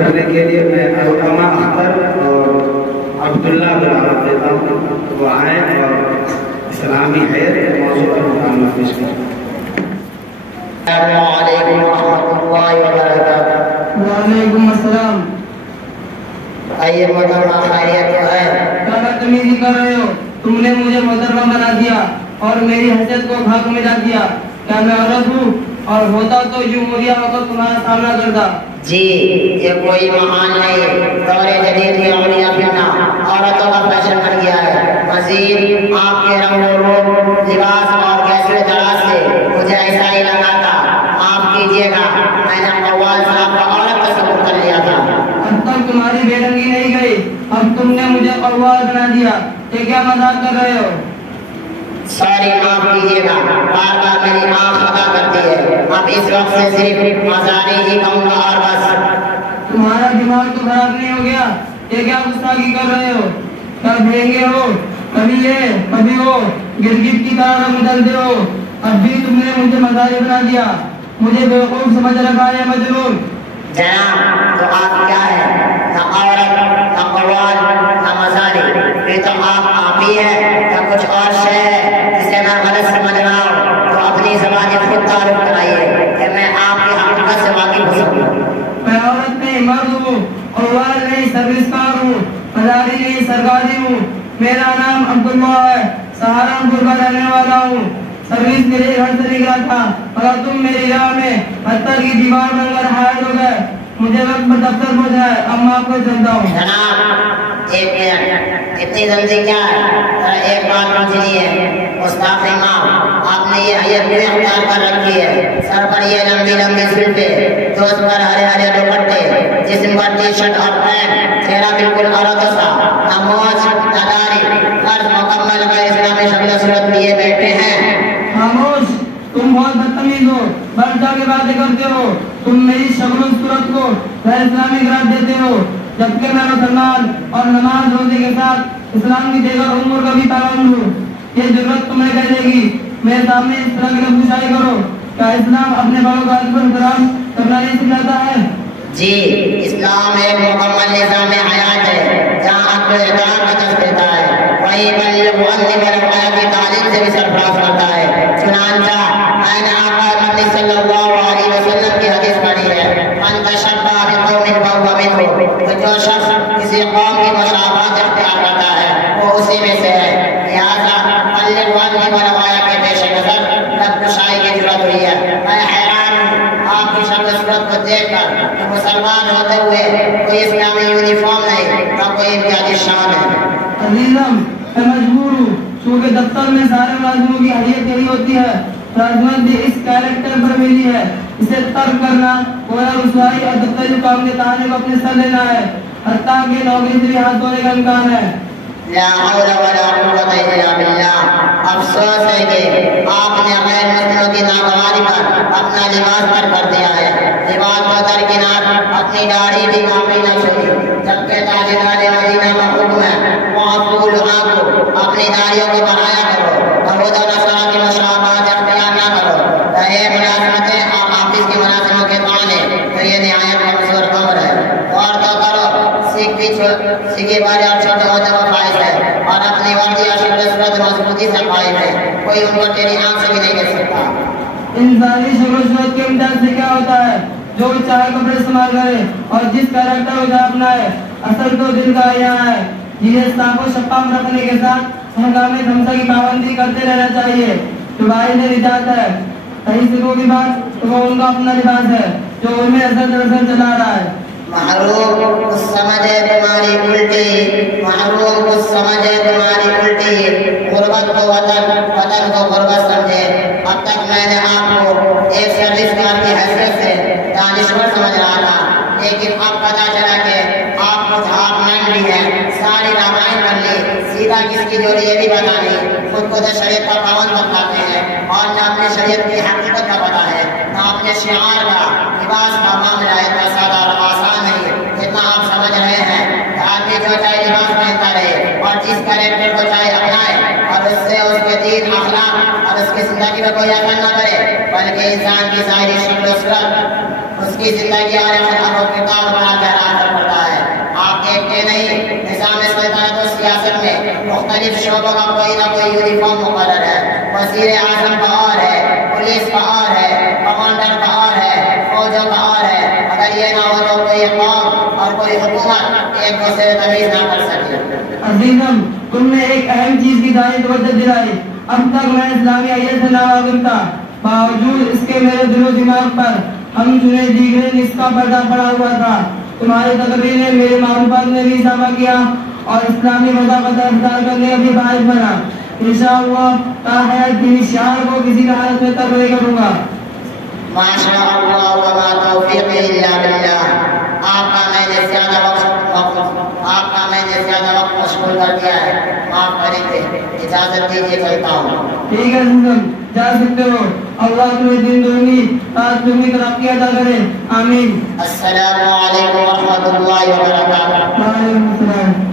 کرنے کے لیے میں علامہ اختر اور عبداللہ دعوت دیتا ہوں، وہ آئیں اور اسلامی خیر موضوع پر مکالمہ پیش کریں۔ السلام علیکم ورحمۃ اللہ وبرکاتہ۔ وعلیکم السلام۔ آئیے محترمہ خیریت تو ہے؟ کیا بدتمیزی کر رہے ہو؟ تم نے مجھے محترمہ بنا دیا اور میری حیثیت کو خاک میں ڈال دیا۔ کیا میں عورت ہوں؟ اور ہوتا تو جمہوریہ وقت تمہارا سامنا کرتا۔ جی یہ کوئی مہان نہیں، دور جدید میں اولیاء بننا عورتوں کا فیشن بن گیا ہے۔ مزید آپ کے رنگ و روپ، لباس اور کیسے طرح سے مجھے ایسا ہی لگا تھا۔ آپ کیجیے گا، میں نے قوال صاحب کا عورت تصور کر لیا تھا۔ اب تک تمہاری بے رنگی نہیں گئی، اب تم نے مجھے قوال بنا دیا۔ یہ کیا مذاق کر رہے ہو؟ سوری، معاف کیجیے گا، بار بار میری آنکھ خطا کرتی ہے۔ اب اس وقت سے صرف مزاری ہی کہوں گا اور بس۔ تمہارا دماغ تو خراب نہیں ہو گیا؟ یہ کیا گستاخی کر رہے ہو؟ کیا بھینگے ہو؟ کبھی یہ کبھی وہ گرگٹ کی طرح بدلتے ہو۔ اب بھی تم نے مجھے مزاری بنا دیا، مجھے بیوقوف سمجھ رکھا ہے مجنون۔ جناب تو آپ کیا ہے؟ نہ عورت، نہ قوال، نہ مزاری، یہ تو آپ ہی ہے یا کچھ اور شے ہے جسے میں غلط سمجھ رہا ہوں؟ تو اپنی زبان خود تعارف کرائیے کہ میں آپ کی حقیقت سے واقف ہو سکوں۔ میں عورت نہیں مرد ہوں، قوال نہیں سروسکار ہوں، مزاری نہیں سرکاری ہوں۔ میرا نام عبداللہ ہے، سہارنپور کا رہنے والا ہوں۔ سروس میرے گھر سے نکلا تھا مگر تم میری راہ میں پتھر کی دیوار بن کر حائل ہو گئے۔ مجھے وقت پر دفتر پہنچنا ہے، اب میں آپ کو چلتا ہوں۔ جناب ایک منٹ، اتنی جلدی کیا ہے؟ ذرا ایک بات پوچھ لیے۔ استاد امام، آپ نے یہ حیت بھی اختیار کر رکھی ہے، سر پر یہ لمبی لمبی زلفیں، دوست پر ہرے ہرے دوپٹے، جسم پر ٹی شرٹ اور پینٹ، چہرہ بالکل عورت سا، نہ موچھ نہ داڑھی، فرض مکمل غیر اسلامی شکل و صورت لیے بیٹھے ہیں۔ خاموش، تم بہت بدتمیز ہو، بڑھ چڑھ کے باتیں کرتے ہو۔ تم میری شکل و صورت کو غیر اسلامی قرار دیتے ہو، جبکہ میں مسلمان اور نماز روزے کے ساتھ اسلام کی دیگر امور کا بھی پابند ہوں۔ یہ ضرورت تمہیں کہہ دے گی میرے سامنے اس طرح کی لفظائی کرو؟ کیا اسلام اپنے بڑوں کا ادب و احترام کرنا نہیں سکھاتا ہے؟ جی اسلام ایک مکمل نظام حیات ہے جہاں عقل و احترام کا درس دیتا ہے، وہی بلغ وعلم ورفع کی تعلیم سے بھی سرفراز کرتا ہے۔ چنانچہ میں نے آقا مدنی صلی اللہ علیہ وسلم کی حدیث پڑھی ہے، من تشبہ بقوم فہو منہم، کہ جو شخص کسی قوم کی مشابہت اختیار کرتا ہے وہ اسی میں سے ہے۔ لہٰذا بلغ وعلم ورفع کے پیش نظر رب کشائی کی ضرورت ہوئی ہے۔ میں حیران ہوں آپ کی شکل صورت کو دیکھ کر کہ مسلمان ہوتے ہوئے کوئی اسلامی یونیفارم نہیں نہ کوئی امتیازی شان ہے۔ عزیزم میں مجبور ہوں، چونکہ دفتر میں سارے ملازموں کی حیثیت یہی ہوتی ہے۔ ملازمت بھی اس کیریکٹر پر ملی ہے، اسے ترک کرنا گویا رسوائی اور دفتری کام کے تانے کو اپنے سر لینا ہے، حتیٰ کہ نوکری سے بھی ہاتھ دھونے کا امکان ہے۔ لا حول ولا قوت الا باللہ۔ افسوس ہے کہ آپ نے غیر مسلموں کی ناگواری پر اپنا لباس پر کر دیا ہے۔ لباس کو درکنار اپنی داڑھی بھی کافی نہ چھوئی، جبکہ تاجدار مدینہ کا حکم ہے وَعَفُوا لِحَاكُمْ، اپنی داڑھیوں کو بڑھایا کرو، یہود و نصارہ کی مشابہت اختیار نہ کرو۔ رہے ملازمتیں اور آفس کی ملازموں کے طعنے تو یہ نہایت کمزور امر ہے۔ اور تو کرو سیکھی والے اور چھوٹے ہوتے وہ فائز ہے اور اپنی وردی اور شکل صورت مضبوطی سے قائم ہے، کوئی ان کو تیری آنکھ سے بھی نہیں دیکھ سکتا۔ انسانی شکل و صورت کے امتیاز سے کیا ہوتا ہے؟ جو چاہے کپڑے استعمال کرے اور جس کیریکٹر کو چاہے اپنائے، اصل تو دل کا یہاں ہے۔ جنہیں صاف و شفاف رکھنے کے ساتھ احکام خمسہ کی پابندی کرتے رہنا چاہیے۔ جو باعث نجات ہے، صحیح سے وہ بھی بات تو وہ ان کا اپنا لباس ہے جو ان میں اثر درصل چلا رہا ہے۔ محروم کچھ سمجھے تمہاری الٹی، محروم کچھ سمجھے تمہاری الٹی، غربت کو وطن، وطن کو غربت سمجھے۔ اب تک میں نے آپ کو ایک سروس کار کی حیثیت سے دانشور سمجھ رہا تھا، لیکن اب پتہ چلا کہ آپ کچھ ہاف مینڈ بھی ہیں، ساری رامائن کر لی، سیدھا کس کی جوڑی یہ بھی پتا نہیں، خود کو تو شریعت کا پابند بتلاتے ہیں اور نہ اپنے شریعت کی حقیقت کا پتہ ہے، نہ اپنے شعار کا۔ لباس کا معاملہ اتنا سادہ اور آسان نہیں جتنا آپ سمجھ رہے ہیں کہ آدمی جو چاہے لباس پہنتا رہے اور جس کیریکٹر کو چاہے اپنائے اور اس سے اس کے دین اخلاق اور اس کی زندگی میں کوئی اثر نہ کرے، بلکہ انسان کی ظاہری شکل و صورت اس کی زندگی اور کتاب بنا کر مختلف شعبوں کا کوئی نہ کوئی یونیفارم مقرر ہے. وزیر اعظم کا اور ہے, پولیس کا اور ہے, کمانڈر کا اور ہے, فوجوں کا اور ہے. اگر یہ نہ ہو تو کوئی قوم اور کوئی حکومت ایک دوسرے تمیز نہ کر سکے. عزیزم, تم نے ایک اہم چیز کی دائیں توجہ دلائی. اب تک میں اسلامی آئیت سے ناواقف تھا, باوجود اس کے میرے دل و دماغ پر ہم چنے دیگرے نس کا پردہ پڑا ہوا تھا. تمہاری تقریر نے میرے معلومات میں بھی اضافہ کیا اور اسلامی مذاقت اختیار کرنے کا بھی باعث بنا. انشاءاللہ تاحیات کی شعار کو کسی بھی حالت میں ترک نہیں کروں گا. ماشاء اللہ وما توفیقی الا باللہ. آپ کا میں نے زیادہ وقت مشغول کر دیا ہے, معاف کریں گے. اجازت دیجیے, چلتا ہوں. ٹھیک ہے عزیزم, جا سکتے ہو. اللہ تمہیں دین دنیا تاج تمہیں ترقی عطا کرے. آمین. السلام علیکم ورحمۃ اللہ وبرکاتہ. وعلیکم السلام.